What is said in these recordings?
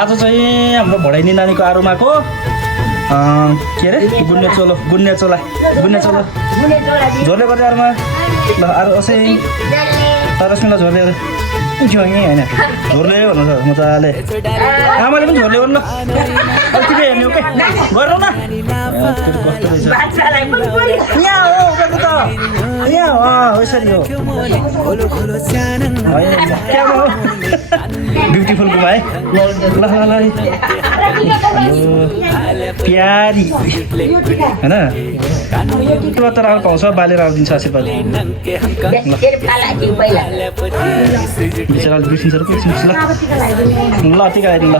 आज चाहिँ हाम्रो भडाइनी नानीको आरुमाको के अरे गुन्ने चोलो झोर्ले गर्दै आरुमा ल अरू असै तरसमिला झोर्ले उठ्यो यहीँ होइन झोर्ले भन्नु छ मजाले आमाले पनि झोर्ले गर्नु ल ठिकै हेर्ने हो के गरौँ न कस्तो रहेछ यहाँ हो उनीहरूको त यहाँ हो यसरी हो क्या हो ब्युटिफुलको भाइ ल ल ल प्यारी होइन तर अब पाउँछ बालेर आउँदिन्छ आशीर्वाद बिचरा बिर्सिन्छ र बिर्सिन्छ ल ल टिका लगाइदिनु ल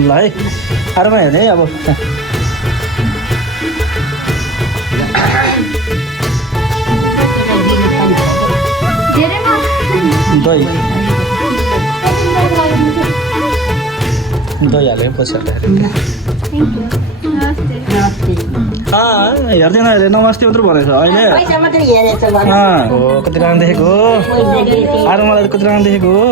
ल है आरुमा हेर्ने है अब दही हाल्यो पछि हेर्दैन अहिले नमस्ते मात्रै भनेको छ अहिले कति राम्रो देखेको हो आरू मलाई कति राम्रो देखेको हो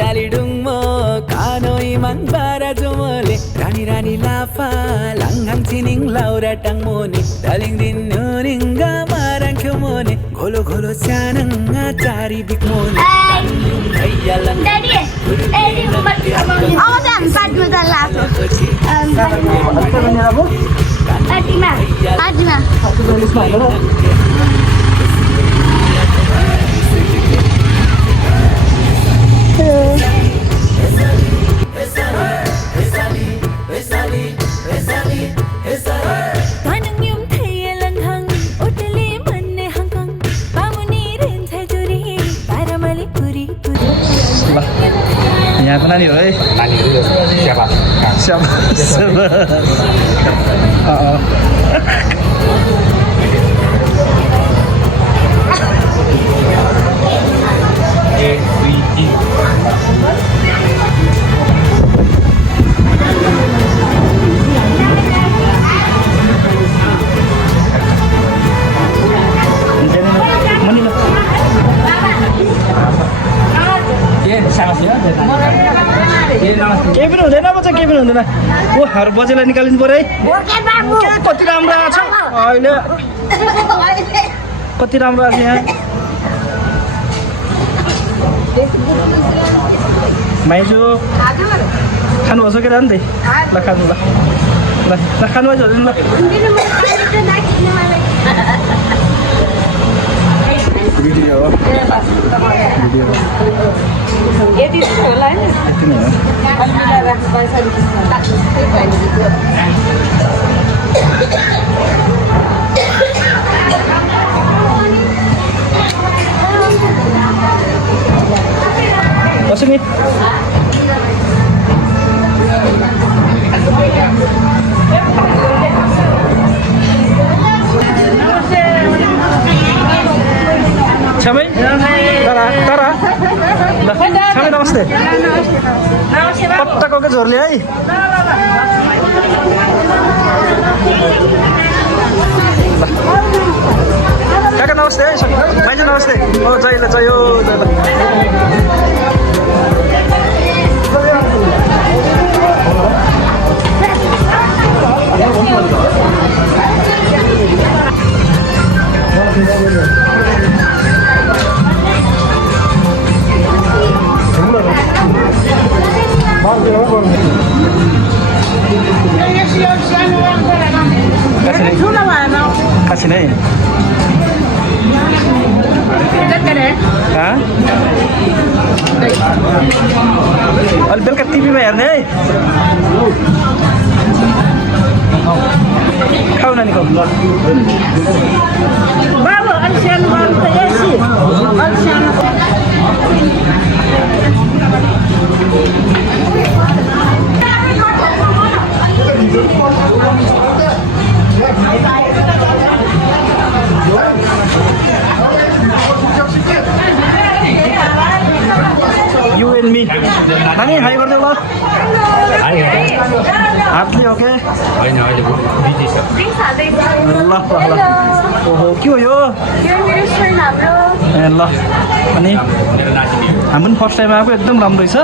डाली डुङ्मो कानो इमाङ बारा जोमले रानी रानी लाफा लाङाङ छिनिङ लाउरा टाङमोने डालिङ दिन नुरिङ्गा माराङ खेमोने घोलो घोलो सानङ चारी बिकमोने भैया लङ Daddy, आवाज हामी पार्टीमा जान लाग्छ पार्टीमा यहाँको नानी हो है केही पनि हुँदैन बच्चा केही पनि हुँदैन ओ हर बजेलाई निकालिनु पर्यो है कति राम्रो आएको छ अहिले कति राम्रो आएको छ यहाँ माइजू खानुभएको छ के रान्दै ल खानु ल ल खानुभएको छ भिडियो हो यति होला नि यति नै हो कसरी छमै तारा छमै नमस्ते पट्टाको के झोर्ले है काका नमस्ते है माइजू नमस्ते ओ जय हो Yes, एकछिन है अलि बेलुका टिभीमा हेर्ने है खाऊ नानी खाऊ बाबु अलि सानो गर्नु त यसै अलि सानो You and me. Nani, hi गर्दै ल हातले ओके होइन अहिले बिजी छ ल ओहो के हो यो ए ल अनि मेरो नातिनी हामी पनि फर्स्ट टाइम आएको एकदम राम्रो छ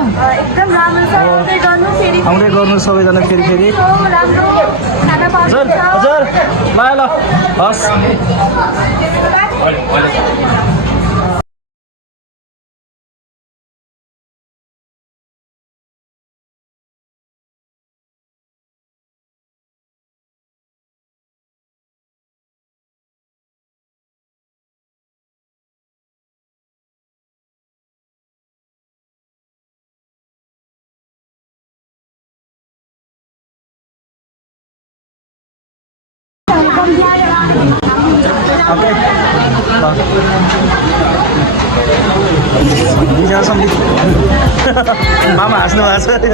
एकदम राम्रो छ आउँदै गर्नु सबैजना फेरि फेरि राम्रो खाना हजुर हजुर ल ल हस् ओके मामा हाँस्नु भएको छ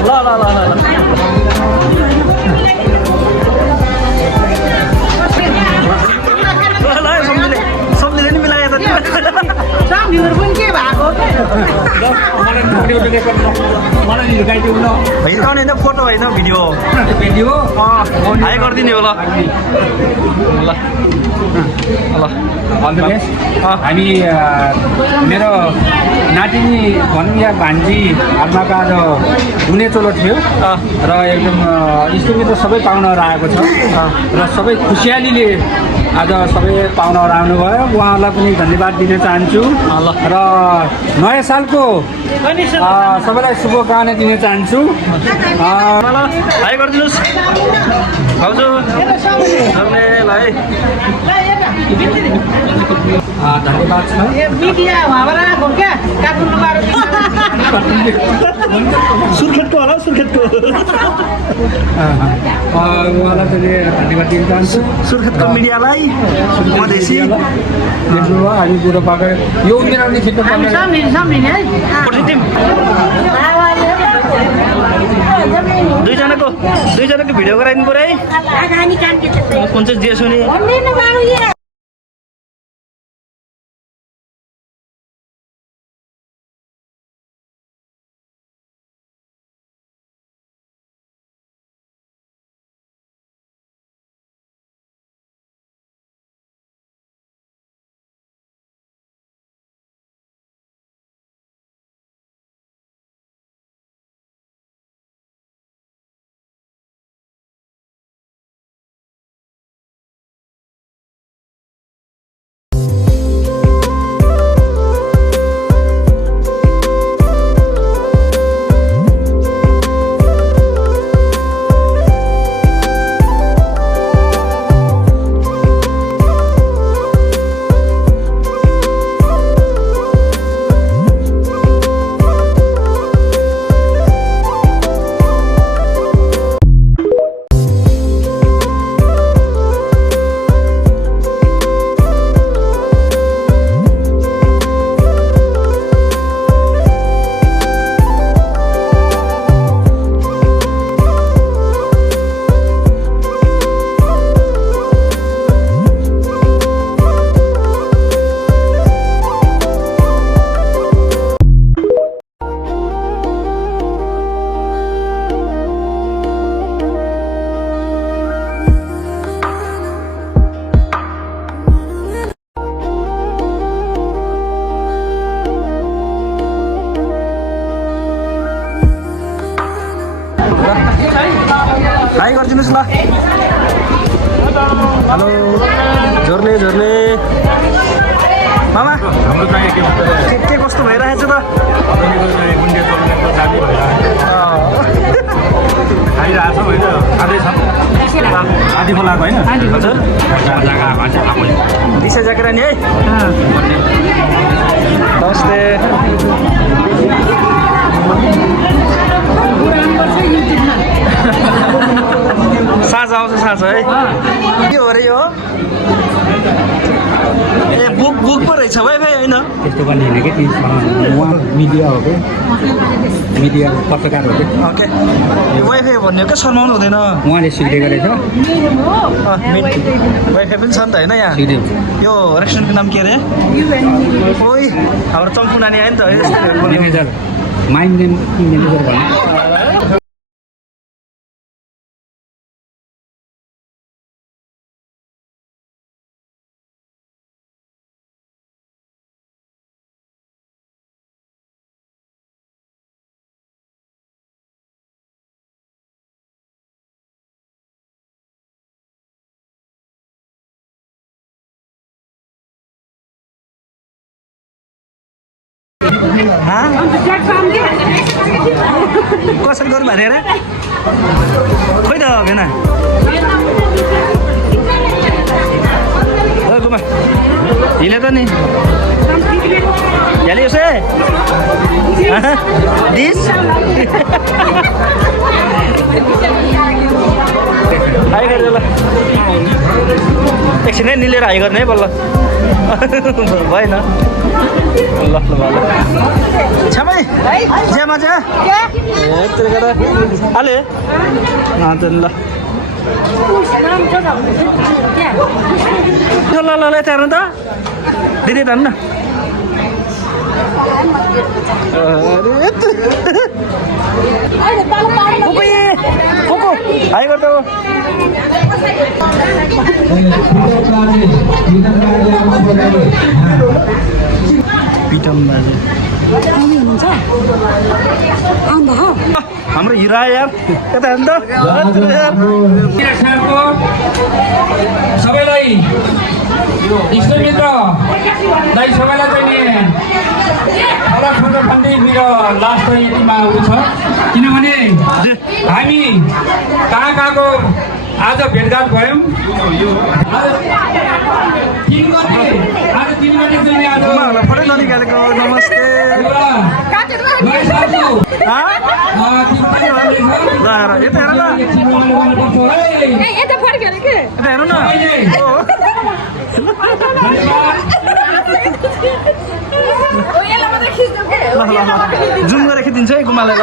ल ल ल ल सम्झिले नि मिलाए त सामीहरु पनि के भएको मलाई लुगाइदिउ न हिर्काउने होइन फोटो होइन भिडियो भिडियो हाई गरिदिने हो ल ल ल अल द बेस्ट हामी मेरो नातिनी भनौँ या भान्जी आत्माका आज हुने चोलो थियो र एकदम इष्टमित्र सबै पाहुनाहरू आएको छ र सबै खुसियालीले आज सबै पाहुनाहरू आउनुभयो उहाँहरूलाई पनि धन्यवाद दिन चाहन्छु र नयाँ सालको सबैलाई शुभकामना दिन चाहन्छु हाई गरिदिनुहोस् भाउजू धन्यवाद छ मिडिया उहाँबाट आएको क्या काठमाडौँबाट सुर्खेतको होला सुर्खेतको उहाँलाई पनि धन्यवाद दिन चाहन्छु सुर्खेतको मिडियालाई मधेसी देख्नुभयो हामी बुढो पाएको यो उमेर पनि छिट्टो सम्झिने है टिम दुईजनाको भिडियो गराइदिनु पऱ्यो है कुन चाहिँ जे सुने हाई गरिदिनुहोस् ल हेलो झोर्ले झोर्ले मामा के कस्तो भइरहेछ त आधी खोलाको होइन हजुर दिशा जाकेरानी है नमस्ते साँझ आउँछ साँझ है के हो अरे यो ए बुक पो रहेछ वाइफाई होइन त्यस्तो गर्ने होइन कि उहाँ मिडिया हो कि मिडिया पत्रकार हो कि ओके यो वाइफाई भन्ने क्या शर्माउनु हुँदैन उहाँले सिक्दै गरेछ वाइफाई पनि छ नि त होइन यहाँ सिक्दै यो रेस्टुरेन्टको नाम के अरे ओइ हाम्रो चम्पु नानी आयो नि त म्यानेजर माइन्ड नेम म्यानेजर भन्नु कसरी गर्नु भने अरे खोइ त भेना गुमा हिले त नि हालियोस् है डिस हाई गरेर ल एकछिनै निलेर हाई गर्ने है बल्ल भएन ल ल छ्यामै ज्यामा ज्या यत्रो गरेर हाले ल ल ल ल यता हेर्नु त दिदी त न हाई गर्दा पिटम बाजे हाम्रो हिरा यार यता हेर्नु त सबैलाई इष्टमित्रलाई सबैलाई चाहिँ नि मेरो लास्ट चाहिँ यतिमा उ छ किनभने हामी कहाँ कहाँको आज भेटघाट भयौँ आज 3 गते चाहिँ आज नमस्ते हेर्नु न जुम गरेर खिचिदिन्छ है गुमालाई ल